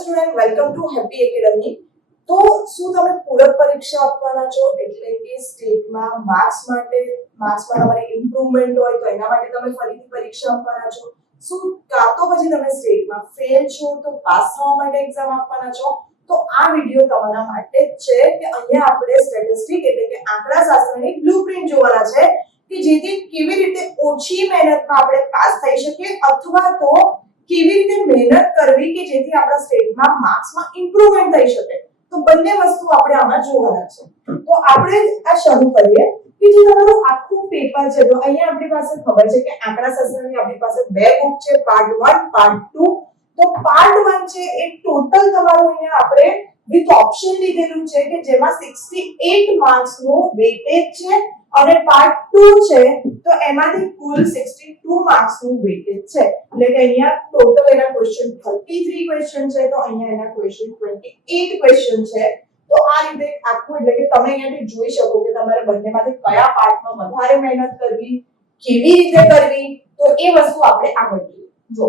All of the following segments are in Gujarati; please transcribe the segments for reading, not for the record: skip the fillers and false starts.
Student, welcome to happy academy. તો શું તમે પૂરક પરીક્ષા આપવાના છો? એટલે કે સ્ટેટમાં માર્ક્સમાં તમારી ઇમ્પ્રુવમેન્ટ હોય તો એના માટે તમે ફરીથી પરીક્ષા આપવાના છો? શું કાં તો પછી તમે સ્ટેટમાં ફેલ છો તો પાસ થવા માટે એક્ઝામ આપવાના છો? તો આ વિડિયો તમારા માટે જ છે કે અહીંયા આપણે સ્ટેટિસ્ટિક એટલે કે આંકડાશાસ્ત્રની બ્લુપ્રિન્ટ જોવાના છે કે જેથી કેવી રીતે ઓછી મહેનતમાં આપણે પાસ થઈ શકીએ અથવા તો કેવી રીતે મહેનત કરવી કે જેથી આપણા સ્ટેટમાં માર્ક્સમાં ઇમ્પ્રુવમેન્ટ થઈ શકે. તો બંને વસ્તુ આપણે આમાં જોવાના છે. તો આપણે આ શરૂ કરીએ કે જે તમારું આખું પેપર છે. તો અહીંયા આપણી પાસે ખબર છે કે આંકડાશાસ્ત્રની આપણી પાસે બે બુક છે, પાર્ટ 1 પાર્ટ 2. તો પાર્ટ 1 છે એ ટોટલ તમારું અહીંયા આપણે વિથ ઓપ્શન લીધેલું છે કે જેમાં 68 માર્ક્સ નું વેટેજ છે અને પાર્ટ 2 છે તો એમાંથી કુલ 62 માર્ક્સ નું વેટેજ છે. એટલે કે અહીંયા ટોટલ એના ક્વેશ્ચન 33 ક્વેશ્ચન છે તો અહીંયા એના ક્વેશ્ચન 28 ક્વેશ્ચન છે. તો આ રીતે આખું એટલે કે તમે અહીંયાથી જોઈ શકો કે તમારે બંનેમાંથી કયા પાર્ટમાં વધારે મહેનત કરવી, કેવી રીતે કરવી, તો એ વસ્તુ આપણે આગળ જોઈએ. જો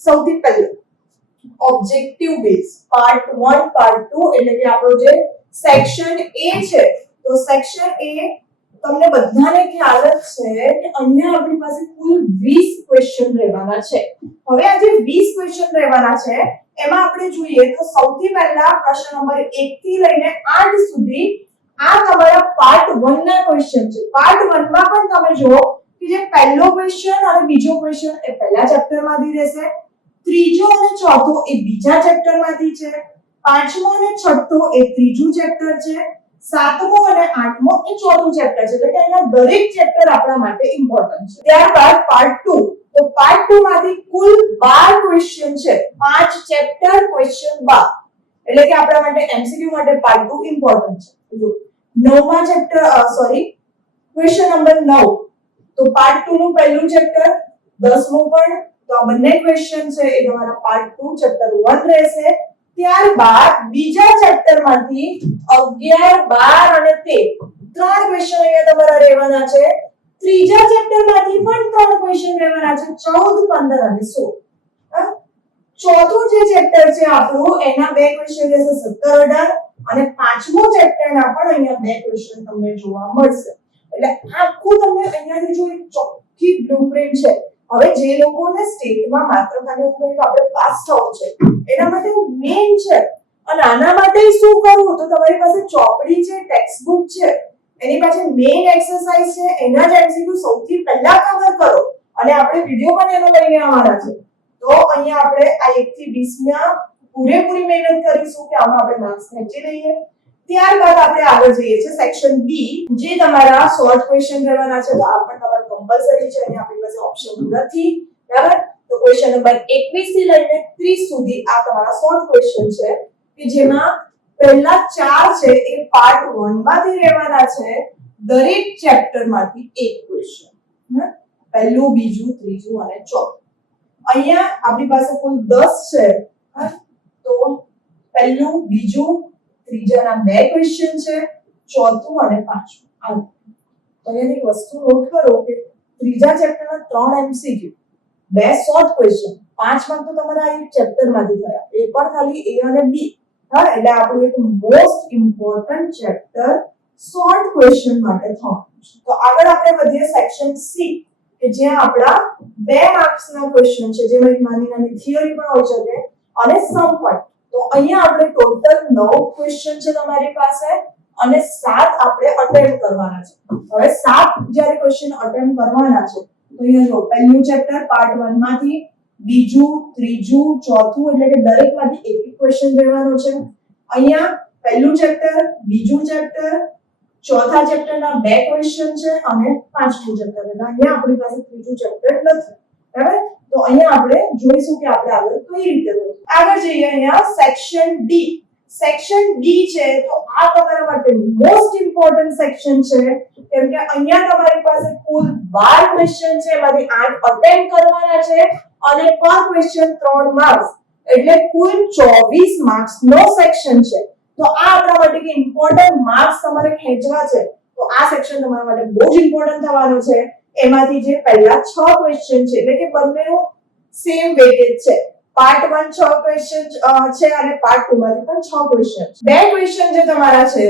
સૌથી પહેલું ઓબ્જેક્ટિવ બેઝ પાર્ટ 1 પાર્ટ 2 એટલે કે આપણો જે સેક્શન A છે. તો સેક્શન A તમને બધાને ખ્યાલ જ છે કે અહીંયા આપણી પાસે કુલ 20 ક્વેશ્ચન રહેવાના છે. હવે આ જે 20 ક્વેશ્ચન રહેવાના છે એમાં આપણે જોઈએ તો સૌથી પહેલા પ્રશ્ન નંબર 1 થી લઈને 8 સુધી આ તમારા પાર્ટ 1 ના ક્વેશ્ચન છે. પાર્ટ 1 માં પણ તમે જુઓ કે જે પહેલો ક્વેશ્ચન અને બીજો ક્વેશ્ચન એ પહેલા ચેપ્ટરમાંથી રહેશે, ત્રીજો અને ચોથો એ બીજા ચેપ્ટરમાંથી છે, પાંચમો અને છઠ્ઠો એ ત્રીજું ચેપ્ટર છે, સાતમો અને આઠમો એ ચોથું ચેપ્ટર છે. એટલે કે અહીંયા દરેક ચેપ્ટર આપણા માટે ઇમ્પોર્ટન્ટ છે. ત્યારબાદ પાર્ટ 2. તો પાર્ટ 2 માંથી કુલ 12 ક્વેશ્ચન છે. 5 ચેપ્ટર ક્વેશ્ચન 12. એટલે કે આપણા માટે એમસીક્યુ માટે પાર્ટ 2 ઇમ્પોર્ટન્ટ છે. જો નવમા ચેપ્ટર ક્વેશ્ચન નંબર 9. તો પાર્ટ 2 નું પહેલું ચેપ્ટર, 10મું પણ. તો આ બંને ક્વેશ્ચન છે એ તમારા પાર્ટ 2 ચેપ્ટર 1 રહેશે. ત્યારબાદ બીજા ચેપ્ટરમાંથી 11, 12 અને 13 ત્રણ ક્વેશ્ચન અહીંયા તમારા રહેવાના છે. ત્રીજા ચેપ્ટરમાંથી પણ ત્રણ ક્વેશ્ચન રહેવાના છે, 14, 15 અને 16. ચોથું જે ચેપ્ટર છે આપણું એના બે ક્વેશ્ચન રહેશે, 17, 18 અને પાંચમો ચેપ્ટરના પણ અહીંયા બે ક્વેશ્ચન તમને જોવા મળશે. એટલે આખું તમને અહીંયાથી જો એક ચોખ્ખી બ્લુપ્રિન્ટ છે. હવે જે લોકોને સ્ટેટમાં માત્ર ખાલી આપણે પાસ થવું છે એના માટે મેઇન છે. અને આના માટે શું કરવું? તો તમારી પાસે ચોપડી છે, ટેક્સ્ટ બુક છે, એની પાસે મેઇન એક્સરસાઇઝ છે, એના જ એમસીક્યુ સૌથી પહેલા કવર કરો અને આપણે વિડિયો પણ એનો લઈને આવવાના છે. તો અહીંયા આપણે આ 1 થી 20 માં પૂરેપૂરી મહેનત કરીશું કે આમાં આપણે માર્ક્સ ખેંચી લઈએ. ત્યારબાદ આપણે આગળ જઈએ છે સેક્શન બી, જે તમારા શોર્ટ ક્વેશ્ચન રહેવાના છે. તો આ પણ તમારું કમ્પલસરી છે, અહીંયા આપણી પાસે ઓપ્શન નથી, બરાબર? તો ક્વેશ્ચન નંબર 21 થી લઈને 30 સુધી આ તમારા શોર્ટ ક્વેશ્ચન છે કે જેમાં પહેલા 4 છે એ પાર્ટ 1 માંથી રહેવાના છે. દરેક ચેપ્ટરમાંથી એક ક્વેશ્ચન, પહેલું, બીજું, ત્રીજું અને ચોથું. અહીંયા આપણી પાસે કુલ 10 છે. તો પહેલું, બીજું, ત્રીજાના બે ક્વેશ્ચન છે, ચોથું અને પાંચમું. તો અહીંયા એક વસ્તુ નોટ કરો કે ત્રીજા ચેપ્ટરના 3 એમસીક્યુ, બે શોર્ટ ક્વેશ્ચન, 5 માર્ક તો તમારા આ ચેપ્ટરમાંથી થયા, એ પણ ખાલી A અને B. હા, એટલે આપણું એક most important chapter short question માટે થવાનું છે. તો આગળ આપણે વધીએ સેક્શન સી કે જ્યાં આપણા 2 માર્ક્સના ક્વેશ્ચન છે, જેમાં એક નાની નાની થિયરી પણ હોઈ શકે અને સમ પણ. તો અહીંયા આપણે ટોટલ 9 ક્વેશ્ચન છે તમારી પાસે અને 7 આપણે અટેમ્પ્ટ કરવાના છે. હવે 7 જ્યારે ક્વેશ્ચન અટેમ્પ્ટ કરવાના છે તો અહીંયા જો પહેલું ચેપ્ટર પાર્ટ 1 માંથી, બીજું, ત્રીજું, ચોથું એટલે કે દરેકમાંથી એક એક ક્વેશ્ચન રહેવાનો છે. અહીંયા પહેલું ચેપ્ટર, બીજું ચેપ્ટર, ચોથા ચેપ્ટરના બે ક્વેશ્ચન છે અને પાંચમું ચેપ્ટર. એટલે અહીંયા આપણી પાસે ત્રીજું ચેપ્ટર નથી, બરાબર? તો અહીંયા આપણે જોઈશું કે આપણે આગળ કઈ રીતે કરવું. આગળ જઈએ અહીંયા સેક્શન ડી. સેક્શન ડી છે તો આ તમારા માટે મોસ્ટ ઇમ્પોર્ટન્ટ સેક્શન છે કેમ કે અહીંયા તમારી પાસે કુલ 12 ક્વેશ્ચન છે, એમાંથી 8 અટેમ્પ્ટ કરવાના છે અને પર ક્વેશ્ચન 3 માર્ક્સ, એટલે કુલ 24 માર્ક્સ નો સેક્શન છે. તો આ આપણા માટે કે ઇમ્પોર્ટન્ટ માર્ક્સ તમારે ખેંચવા છે તો આ સેક્શન તમારા માટે બહુ જ ઇમ્પોર્ટન્ટ થવાનો છે. એમાંથી જે પહેલા 6 ક્વેશ્ચન છે એટલે કે બંનેનો સેમ વેટેજ છે. પાર્ટ 1 6 ક્વેશ્ચન છે અને પાર્ટ 2 માંથી પણ 6 ક્વેશ્ચન છે. બે ક્વેશ્ચન જે તમારા છે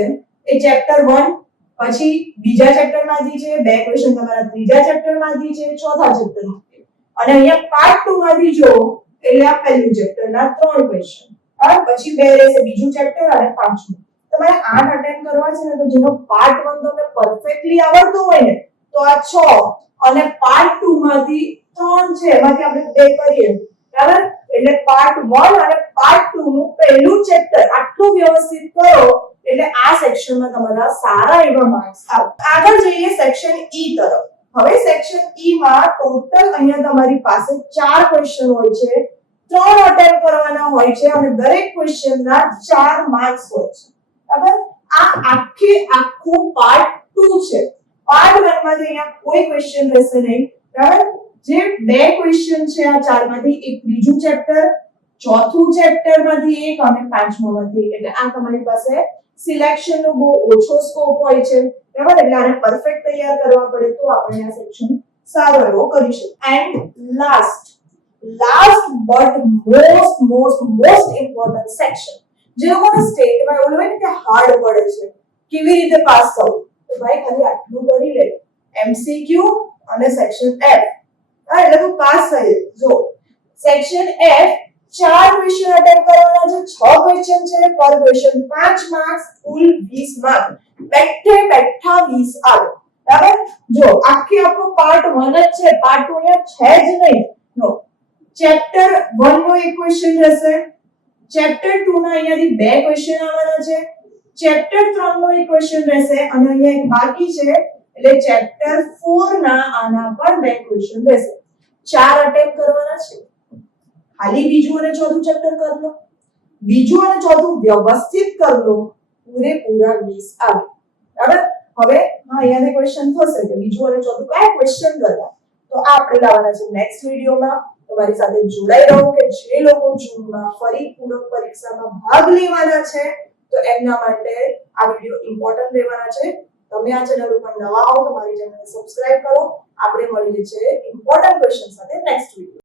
એ ચેપ્ટર 1 પછી બીજા ચેપ્ટર માંથી છે, બે ક્વેશ્ચન તમારા ત્રીજા ચેપ્ટર માંથી છે, ચોથા ચેપ્ટર માંથી. અને અહીંયા પાર્ટ 2 માંથી જો એટલે આ પહેલું ચેપ્ટર ના 3 ક્વેશ્ચન. અને પછી બે રહેશે બીજું ચેપ્ટર અને પાંચમું. તમારે 8 અટેમ્પ્ટ કરવા છે ને, તો જેનો પાર્ટ 1 તમને પરફેક્ટલી આવડતો હોય ને તો આ 6 અને પાર્ટ 2 માંથી 3 છે એમાંથી આપણે બે કરીએ, બરાબર? એટલે પાર્ટ 1 અને પાર્ટ 2 નું પહેલું ચેપ્ટર આટલું વ્યવસ્થિત કરો એટલે આ સેક્શનમાં તમારા સારા એવા માર્ક્સ આવે. આગળ જઈએ સેક્શન ઈ તરફ. હવે સેક્શન ઈ માં ટોટલ અહીંયા તમારી પાસે 4 ક્વેશ્ચન હોય છે, 3 અટેમ્પ્ટ કરવાના હોય છે અને દરેક ક્વેશ્ચનના 4 માર્ક્સ હોય છે, બરાબર? આ આખું પાર્ટ 2 છે. પાર્ટ 1 માંથી અહીંયા કોઈ ક્વેશ્ચન રહેશે નહીં, બરાબર? જે બે ક્વેશ્ચન છે આ ચાર માંથી, એક ત્રીજું ચેપ્ટર, ચોથું ચેપ્ટર માંથી એક અને પાંચમા માંથી એક. એટલે આ તમારી પાસે સિલેક્શન નો બહુ ઓછો સ્કોપ હોય છે, બરાબર? એટલે આને પરફેક્ટ તૈયાર કરવા પડે તો આપણે આ સેક્શન સારો એવો કરી શકીએ. And last but most important section, જે લોકોને સ્ટેટમાં એવું હોય ને કે હાર્ડ પડે છે કેવી રીતે પાસ થવું, તો ભાઈ ખાલી આટલું કરી લે, એમસીક્યુ અને સેક્શન એફ, એટલે તું પાસ થઈ. જો સેક્શન એફ 4 ક્વેશ્ચન અટેમ્પ્ટ કરવાના છે, 6 ક્વેશ્ચન છે, પર ક્વેશ્ચન 5 માર્ક્સ, કુલ 20 માર્ક, બેઠા 20 આવે, બરાબર? જો આખો પાર્ટ 1 જ છે, પાર્ટ 2 અહીંયા છે જ નહીં. નો ચેપ્ટર 1 નો એક ક્વેશ્ચન રહેશે, ચેપ્ટર 2 ના અહીંયાથી બે ક્વેશ્ચન આવવાના છે, ચેપ્ટર 3 નો એક ક્વેશ્ચન રહેશે અને અહીંયા એક બાકી છે, એટલે ચેપ્ટર 4 ના આના પણ બે ક્વેશ્ચન રહેશે. 4 અટેમ્પ્ટ કરવાના છે. ખાલી બીજું અને ચોથું ચેપ્ટર કરી લો, બીજું અને ચોથું વ્યવસ્થિત કરી લો, પૂરેપૂરા 20 આવે, બરાબર? હવે અહીંયાથી ક્વેશ્ચન થશે કે બીજું અને ચોથું કયા ક્વેશ્ચન કરવા, તો આ આપણે લાવવાના છે નેક્સ્ટ વિડિયોમાં. તમારી સાથે જોડાઈ રહો કે જે લોકો જૂનમાં ફરી પૂરક પરીક્ષામાં ભાગ લેવાના છે તો એમના માટે આ વિડિયો ઇમ્પોર્ટન્ટ રહેવાના છે. તમે આ ચેનલ ઉપર નવા હો તો મારી ચેનલને સબસ્ક્રાઇબ કરો. આપણે મળીએ છીએ ઇમ્પોર્ટન્ટ ક્વેશ્ચન સાથે નેક્સ્ટ વિડિયો.